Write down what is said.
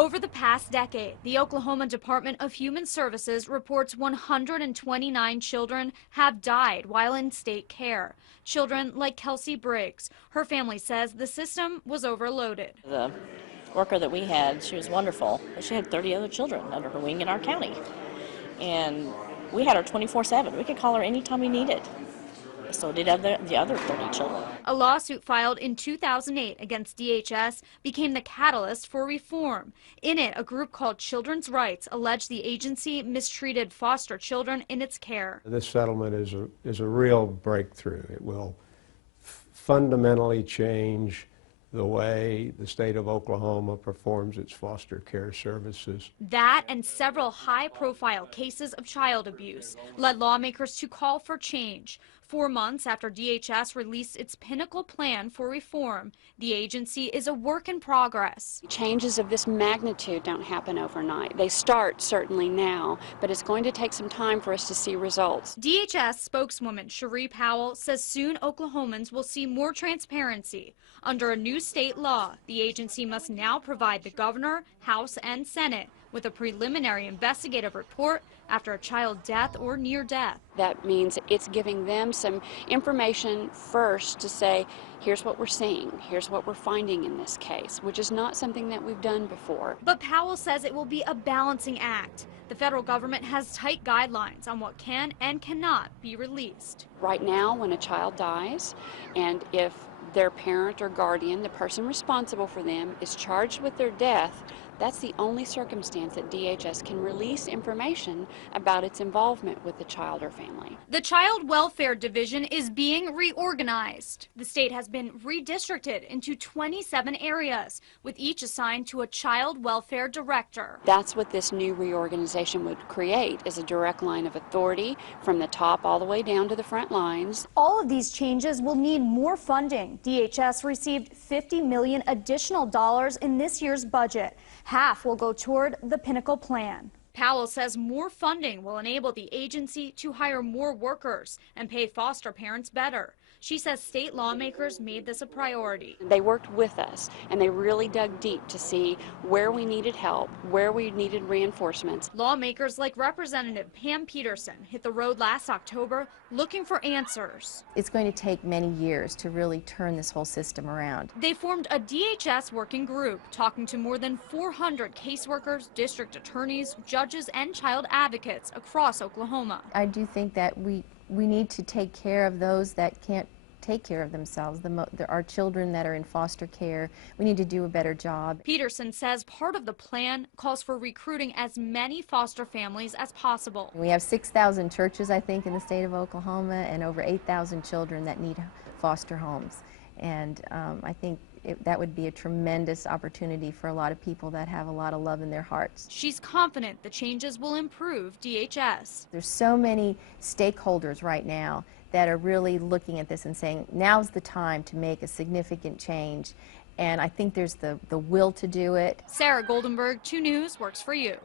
Over the past decade, the Oklahoma Department of Human Services reports 129 children have died while in state care. Children like Kelsey Briggs. Her family says the system was overloaded. The worker that we had, she was wonderful, but she had 30 other children under her wing in our county. And we had her 24/7. We could call her anytime we needed. So did the other 30 children. A lawsuit filed in 2008 against DHS became the catalyst for reform. In it, a group called Children's Rights alleged the agency mistreated foster children in its care. This settlement is a real breakthrough. It will fundamentally change the way the state of Oklahoma performs its foster care services. That and several high-profile cases of child abuse led lawmakers to call for change. 4 months after DHS released its pinnacle plan for reform, the agency is a work in progress. Changes of this magnitude don't happen overnight. They start certainly now, but it's going to take some time for us to see results. DHS spokeswoman Cherie Powell says soon Oklahomans will see more transparency. Under a new state law, the agency must now provide the governor, House, and Senate with a preliminary investigative report after a child death or near death. That means it's giving them some information first to say, here's what we're seeing, here's what we're finding in this case, which is not something that we've done before. But Powell says it will be a balancing act. The federal government has tight guidelines on what can and cannot be released. Right now, when a child dies, and if their parent or guardian, the person responsible for them, is charged with their death, that's the only circumstance that DHS can release information about its involvement with the child or family. The Child Welfare Division is being reorganized. The state has been redistricted into 27 areas, with each assigned to a child welfare director. That's what this new reorganization would create, is a direct line of authority from the top all the way down to the front lines. All of these changes will need more funding. DHS received $50 million additional dollars in this year's budget. Half will go toward the Pinnacle Plan. Powell says more funding will enable the agency to hire more workers and pay foster parents better. She says state lawmakers made this a priority. They worked with us, and they really dug deep to see where we needed help, where we needed reinforcements. Lawmakers like Representative Pam Peterson hit the road last October looking for answers. It's going to take many years to really turn this whole system around. They formed a DHS working group talking to more than 400 caseworkers, district attorneys, judges, and child advocates across Oklahoma. I do think that we need to take care of those that can't take care of themselves. There are children that are in foster care. We need to do a better job. Peterson says part of the plan calls for recruiting as many foster families as possible. We have 6,000 churches, I think, in the state of Oklahoma, and over 8,000 children that need foster homes. And I think that would be a tremendous opportunity for a lot of people that have a lot of love in their hearts. She's confident the changes will improve DHS. There's so many stakeholders right now that are really looking at this and saying, now's the time to make a significant change. And I think there's the will to do it. Sarah Goldenberg, 2 News, works for you.